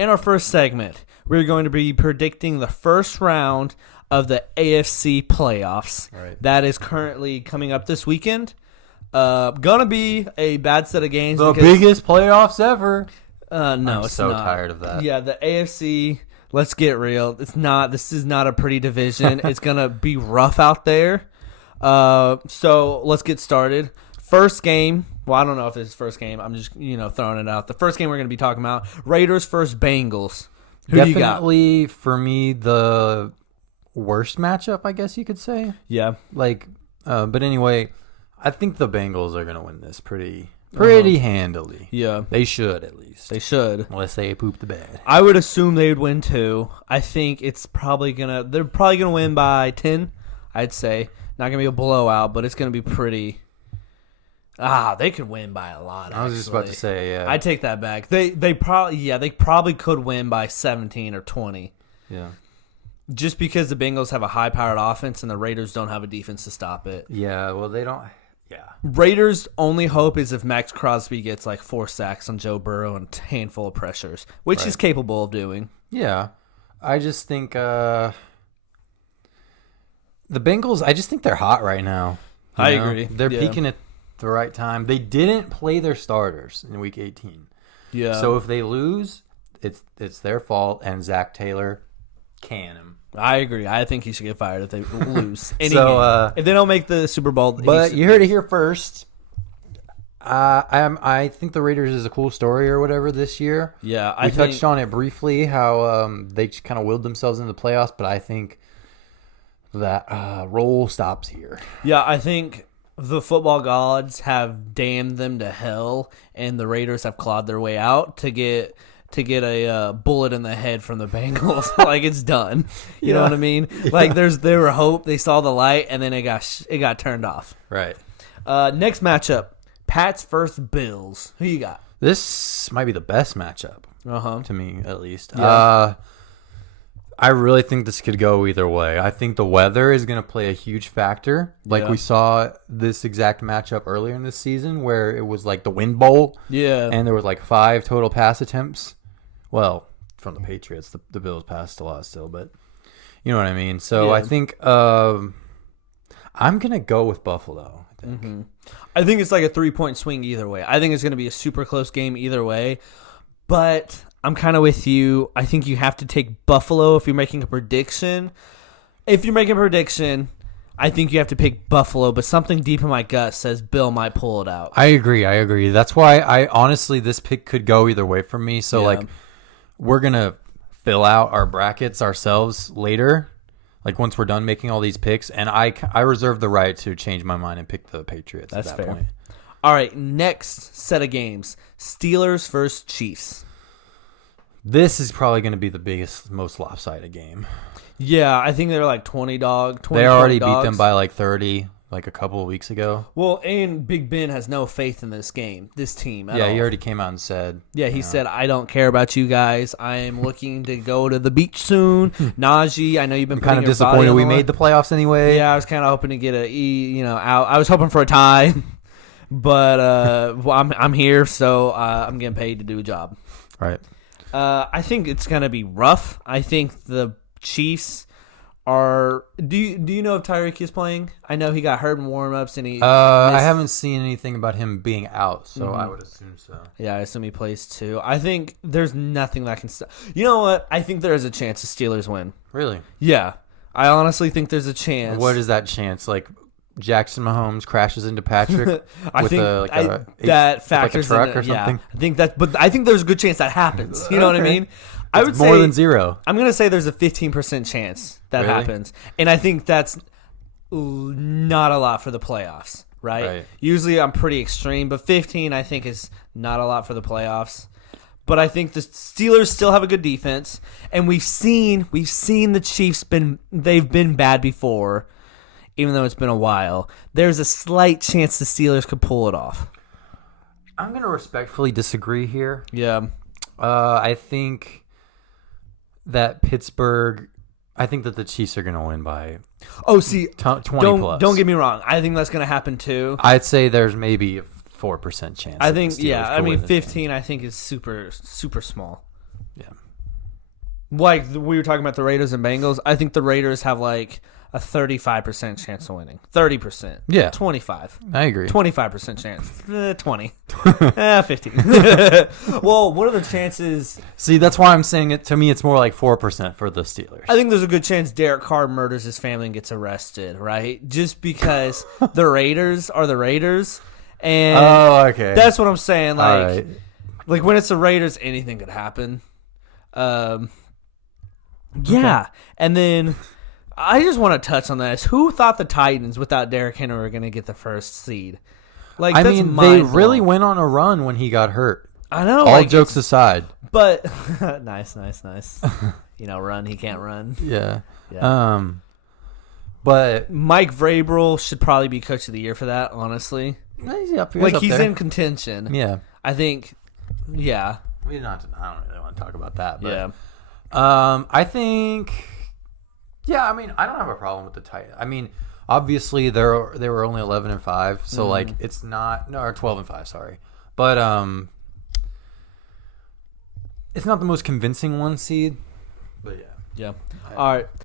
In our first segment, we're going to be predicting the first round of the AFC playoffs. Right. That is currently coming up this weekend. Gonna be a bad set of games. The biggest playoffs ever. No, I'm so tired of that. Yeah, the AFC, let's get real. This is not a pretty division. It's gonna be rough out there. So let's get started. First game. Well, I don't know if this is first game. I'm just, throwing it out. The first game we're going to be talking about, Raiders versus Bengals. Who do you got? Definitely, for me, the worst matchup, I guess you could say. Yeah. But anyway, I think the Bengals are going to win this pretty handily. Yeah. They should, at least. They should. Unless they poop the bed. I would assume they would win too. I think they're probably going to win by 10, I'd say. Not going to be a blowout, but it's going to be pretty... they could win by a lot. I was just about to say, yeah. I take that back. They probably could win by 17 or 20. Yeah. Just because the Bengals have a high-powered offense and the Raiders don't have a defense to stop it. Yeah, well, they don't. Yeah. Raiders' only hope is if Max Crosby gets like 4 sacks on Joe Burrow and a handful of pressures, which he's capable of doing. Yeah. I just think the Bengals, I just think they're hot right now. I agree. They're peaking at the right time. They didn't play their starters in week 18. Yeah. So if they lose, it's their fault, and Zach Taylor can him. I agree. I think he should get fired if they lose any game. If they don't make the Super Bowl. But you heard it here first. I think the Raiders is a cool story or whatever this year. Yeah, we touched on it briefly how they kind of willed themselves into the playoffs, but I think that roll stops here. Yeah, I think the football gods have damned them to hell, and the Raiders have clawed their way out to get a bullet in the head from the Bengals. Like, it's done. You know what I mean? Yeah. Like, there were hope. They saw the light, and then it got turned off. Right. Next matchup, Pats versus Bills. Who you got? This might be the best matchup. To me, at least. Yeah. I really think this could go either way. I think the weather is going to play a huge factor. Like we saw this exact matchup earlier in this season where it was like the wind bowl. Yeah. And there was like 5 total pass attempts. Well, from the Patriots, the Bills passed a lot still, but you know what I mean. So I think I'm going to go with Buffalo. I think. Mm-hmm. I think it's like a 3-point swing either way. I think it's going to be a super close game either way, but I'm kind of with you. I think you have to take Buffalo if you're making a prediction. If you're making a prediction, I think you have to pick Buffalo, but something deep in my gut says Bill might pull it out. I agree. That's why honestly, this pick could go either way for me. So, we're going to fill out our brackets ourselves later, like once we're done making all these picks, and I reserve the right to change my mind and pick the Patriots at that fair. point. All right, next set of games, Steelers versus Chiefs. This is probably going to be the biggest, most lopsided game. Yeah, I think they're like 20 dog. 20 they already dogs. beat them by like 30, like a couple of weeks ago. Well, and Big Ben has no faith in this team at all. He already came out and said. Yeah, he said, I don't care about you guys. I am looking to go to the beach soon. Najee, I know you've been kind of disappointed we made the playoffs anyway. Yeah, I was kind of hoping to get out. I was hoping for a tie, but I'm here, so I'm getting paid to do a job. Right. I think it's going to be rough. I think the Chiefs are... Do you know if Tyreek is playing? I know he got hurt in warm-ups and he... I haven't seen anything about him being out, so I would assume so. Yeah, I assume he plays too. I think there's nothing that can stop... You know what? I think there is a chance the Steelers win. Really? Yeah. I honestly think there's a chance. What is that chance? Like... Jackson Mahomes crashes into Patrick I with think that factors like a truck in or something. Yeah, I think that, but I think there's a good chance that happens. You know what I mean? I would say more than zero. I'm gonna say there's a 15% chance that happens, and I think that's not a lot for the playoffs, right? Usually I'm pretty extreme, but 15 I think is not a lot for the playoffs. But I think the Steelers still have a good defense, and we've seen the Chiefs they've been bad before. Even though it's been a while, there's a slight chance the Steelers could pull it off. I'm going to respectfully disagree here. Yeah. I think that I think that the Chiefs are going to win by 20 plus. Don't get me wrong. I think that's going to happen too. I'd say there's maybe a 4% chance. I think, 15 I think is super, super small. Yeah. Like we were talking about the Raiders and Bengals. I think the Raiders have like a 35% chance of winning. 30%. Yeah. 25. I agree. 25% chance. 20. 15. Well, what are the chances? See, that's why I'm saying it. To me, it's more like 4% for the Steelers. I think there's a good chance Derek Carr murders his family and gets arrested, right? Just because the Raiders are the Raiders. And okay. That's what I'm saying. Like, right. like when it's the Raiders, anything could happen. Yeah. And then I just want to touch on this. Who thought the Titans without Derrick Henry were going to get the first seed? Like, I that's mean, they really went on a run when he got hurt. I know. All jokes aside. But nice. Run. He can't run. Yeah. Yeah. But Mike Vrabel should probably be coach of the year for that, honestly. He's in contention. Yeah. I think, yeah. I don't really want to talk about that. But, yeah. I think, I mean, I don't have a problem with the Titans. I mean, obviously they were only 11-5, so like it's not or 12-5, sorry, but it's not the most convincing one seed. But yeah. All right.